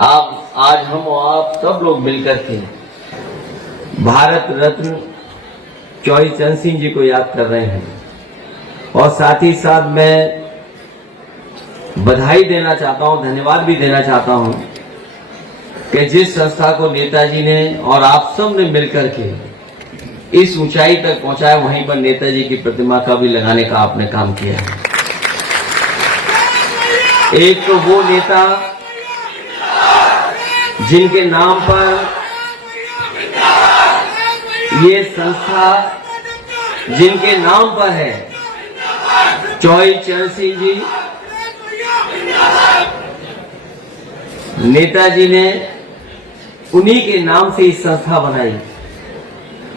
आज हम और आप सब लोग मिलकर के भारत रत्न चौधरी चरण सिंह जी को याद कर रहे हैं। और साथ ही साथ मैं बधाई देना चाहता हूं, धन्यवाद भी देना चाहता हूं कि जिस संस्था को नेताजी ने और आप सब ने मिलकर के इस ऊंचाई तक पहुंचाया, वहीं पर नेताजी की प्रतिमा का भी लगाने का आपने काम किया है। एक तो वो नेता जिनके नाम पर ये संस्था, जिनके नाम पर है चौधरी चरण सिंह जी, नेताजी ने उन्हीं के नाम से इस संस्था बनाई।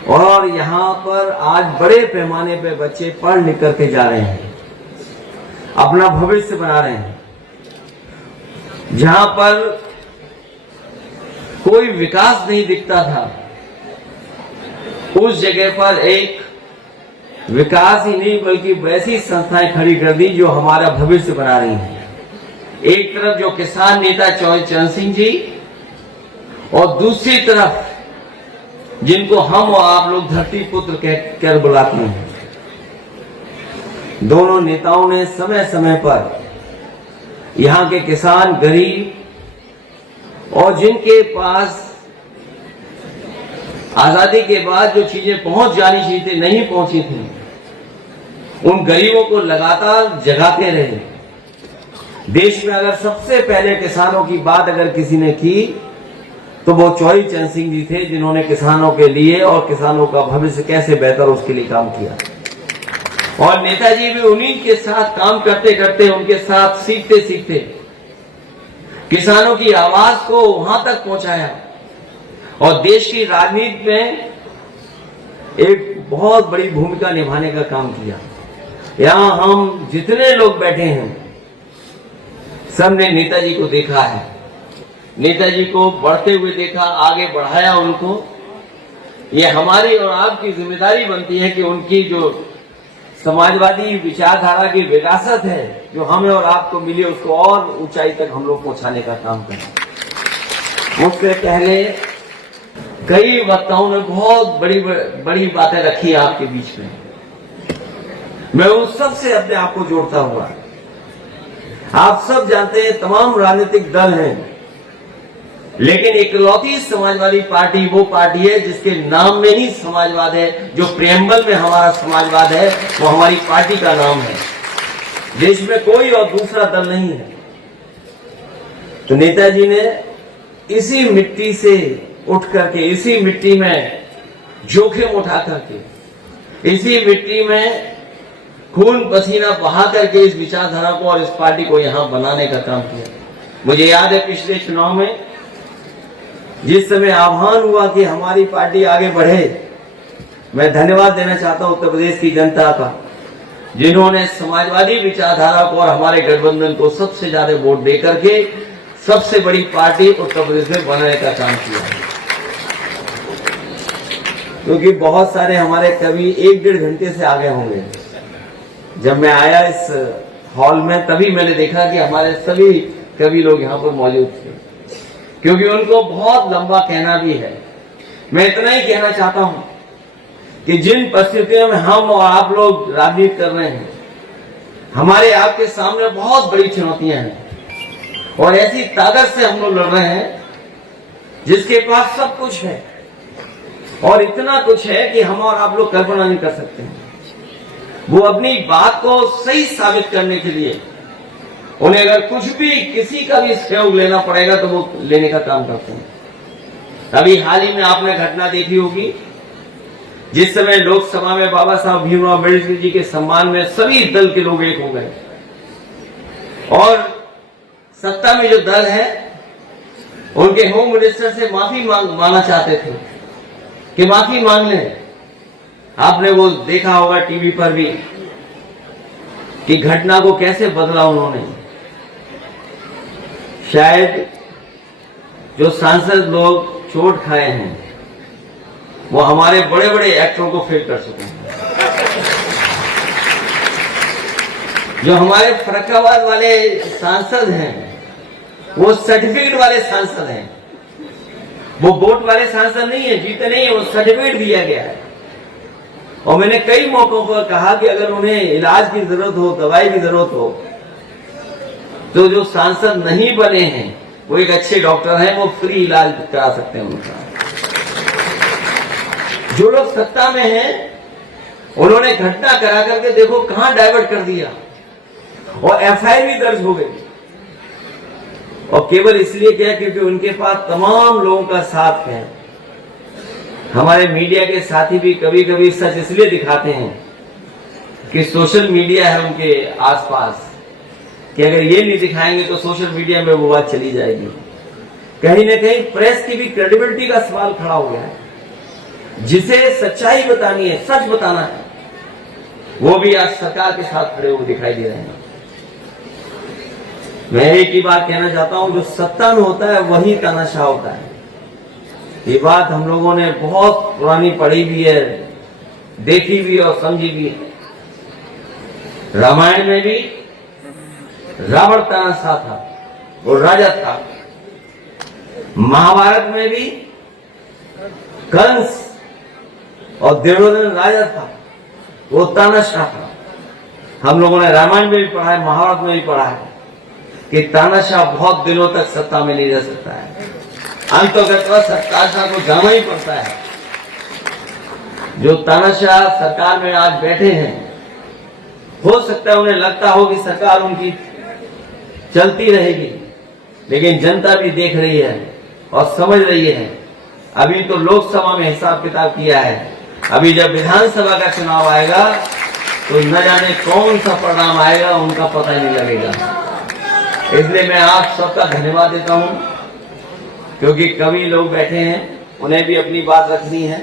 और यहाँ पर आज बड़े पैमाने पे बच्चे पढ़ लिख करके जा रहे हैं, अपना भविष्य बना रहे हैं। जहां पर कोई विकास नहीं दिखता था, उस जगह पर एक विकास ही नहीं बल्कि वैसी संस्थाएं खड़ी कर दी जो हमारा भविष्य बना रही हैं। एक तरफ जो किसान नेता चौधरी चरण सिंह जी, और दूसरी तरफ जिनको हम और आप लोग धरती पुत्र कहकर बुलाते हैं। दोनों नेताओं ने समय समय पर यहाँ के किसान, गरीब और जिनके पास आजादी के बाद जो चीजें पहुंच जानी चाहिए थी, नहीं पहुंची थी, उन गरीबों को लगातार जगाते रहे। देश में अगर सबसे पहले किसानों की बात अगर किसी ने की तो वो चौधरी चरण सिंह जी थे, जिन्होंने किसानों के लिए और किसानों का भविष्य कैसे बेहतर उसके लिए काम किया। और नेताजी भी उन्हीं के साथ काम करते करते, उनके साथ सीखते सीखते किसानों की आवाज को वहां तक पहुंचाया और देश की राजनीति में एक बहुत बड़ी भूमिका निभाने का काम किया। यहां हम जितने लोग बैठे हैं सबने नेताजी को देखा है, नेताजी को बढ़ते हुए देखा, आगे बढ़ाया उनको। ये हमारी और आपकी जिम्मेदारी बनती है कि उनकी जो समाजवादी विचारधारा की विरासत है जो हमें और आपको मिली, उसको और ऊंचाई तक हम लोग पहुंचाने का काम करें। उससे पहले कई वक्ताओं ने बहुत बड़ी बड़ी बातें रखी आपके बीच में। मैं उन सब से अपने आप को जोड़ता हुआ, आप सब जानते हैं तमाम राजनीतिक दल हैं, लेकिन इकलौती समाजवादी पार्टी वो पार्टी है जिसके नाम में ही समाजवाद है, जो प्रेम्बल में हमारा समाजवाद है वो हमारी पार्टी का नाम है। देश में कोई और दूसरा दल नहीं है। तो नेताजी ने इसी मिट्टी से उठ करके, इसी मिट्टी में जोखिम उठा करके, इसी मिट्टी में खून पसीना बहा करके इस विचारधारा को और इस पार्टी को यहां बनाने का काम किया। मुझे याद है पिछले चुनाव में जिस समय आह्वान हुआ कि हमारी पार्टी आगे बढ़े, मैं धन्यवाद देना चाहता हूं उत्तर प्रदेश की जनता का, जिन्होंने समाजवादी विचारधारा को और हमारे गठबंधन को सबसे ज्यादा वोट दे करके सबसे बड़ी पार्टी उत्तर प्रदेश में बनाने का काम किया। क्योंकि बहुत सारे हमारे कवि 1-1.5 घंटे से आगे होंगे। जब मैं आया इस हॉल में तभी मैंने देखा कि हमारे सभी कवि लोग यहाँ पर मौजूद थे, क्योंकि उनको बहुत लंबा कहना भी है। मैं इतना ही कहना चाहता हूं कि जिन परिस्थितियों में हम और आप लोग राजनीति कर रहे हैं, हमारे आपके सामने बहुत बड़ी चुनौतियां हैं और ऐसी ताकत से हम लोग लड़ रहे हैं जिसके पास सब कुछ है और इतना कुछ है कि हम और आप लोग कल्पना नहीं कर सकते हैं। वो अपनी बात को सही साबित करने के लिए उन्हें अगर कुछ भी किसी का भी सहयोग लेना पड़ेगा तो वो लेने का काम करते हैं। अभी हाल ही में आपने घटना देखी होगी, जिस समय लोकसभा में बाबा साहब भीमराव अम्बेडकर जी के सम्मान में सभी दल के लोग एक हो गए और सत्ता में जो दल है उनके होम मिनिस्टर से माफी मांगना चाहते थे कि माफी मांग लें। आपने वो देखा होगा टीवी पर भी कि घटना को कैसे बदला उन्होंने। शायद जो सांसद लोग चोट खाए हैं वो हमारे बड़े बड़े एक्टरों को फेल कर सके। जो हमारे फर्रुखाबाद वाले सांसद हैं वो सर्टिफिकेट वाले सांसद हैं, वो वोट वाले सांसद नहीं है, जीते नहीं है, वो सर्टिफिकेट दिया गया है। और मैंने कई मौकों पर कहा कि अगर उन्हें इलाज की जरूरत हो, दवाई की जरूरत हो, तो जो सांसद नहीं बने हैं वो एक अच्छे डॉक्टर हैं, वो फ्री इलाज करा सकते हैं उनका। जो लोग सत्ता में हैं उन्होंने घटना करा करके देखो कहां डाइवर्ट कर दिया, और एफआईआर भी दर्ज हो गई, और केवल इसलिए क्या, क्योंकि उनके पास तमाम लोगों का साथ है। हमारे मीडिया के साथी भी कभी कभी सच इसलिए दिखाते हैं कि सोशल मीडिया है उनके आसपास, कि अगर ये नहीं दिखाएंगे तो सोशल मीडिया में वो बात चली जाएगी। कहीं ना कहीं प्रेस की भी क्रेडिबिलिटी का सवाल खड़ा हो गया है। जिसे सच्चाई बतानी है, सच बताना है, वो भी आज सरकार के साथ खड़े हुए दिखाई दे रहे हैं। मैं एक ही बात कहना चाहता हूं, जो सत्ता में होता है वही तानाशाह होता है। ये बात हम लोगों ने बहुत पुरानी पढ़ी भी है, देखी भी और समझी भी है। रामायण में भी रावण तानाशाह था, वो राजा था। महाभारत में भी कंस और दुर्योधन राजा था, वो तानाशाह था। हम लोगों ने रामायण में भी पढ़ा है, महाभारत में भी पढ़ा है कि तानाशाह बहुत दिनों तक सत्ता में नहीं रह सकता है, अंततः तानाशाह को जाना ही पड़ता है। जो तानाशाह सरकार में आज बैठे हैं, हो सकता है उन्हें लगता हो कि सरकार उनकी चलती रहेगी, लेकिन जनता भी देख रही है और समझ रही है। अभी तो लोकसभा में हिसाब किताब किया है, अभी जब विधानसभा का चुनाव आएगा तो न जाने कौन सा परिणाम आएगा, उनका पता ही नहीं लगेगा। इसलिए मैं आप सबका धन्यवाद देता हूं, क्योंकि कवि लोग बैठे हैं, उन्हें भी अपनी बात रखनी है।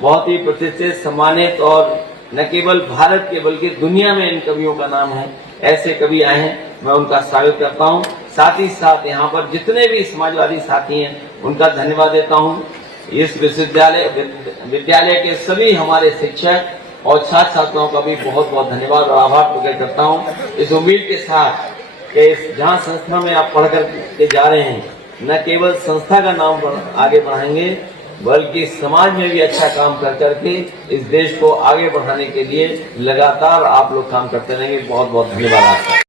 बहुत ही प्रतिष्ठित, सम्मानित और न केवल भारत के बल्कि दुनिया में इन कवियों का नाम है। ऐसे कवि आए हैं, मैं उनका स्वागत करता हूं। साथ ही साथ यहाँ पर जितने भी समाजवादी साथी हैं उनका धन्यवाद देता हूं। इस विद्यालय के सभी हमारे शिक्षक और छात्र छात्राओं का भी बहुत बहुत धन्यवाद और आभार प्रकट करता हूं। इस उम्मीद के साथ कि जहाँ संस्था में आप पढ़ कर जा रहे हैं, न केवल संस्था का नाम आगे बढ़ाएंगे बल्कि समाज में भी अच्छा काम कर करके इस देश को आगे बढ़ाने के लिए लगातार आप लोग काम करते रहेंगे। बहुत बहुत धन्यवाद आपका।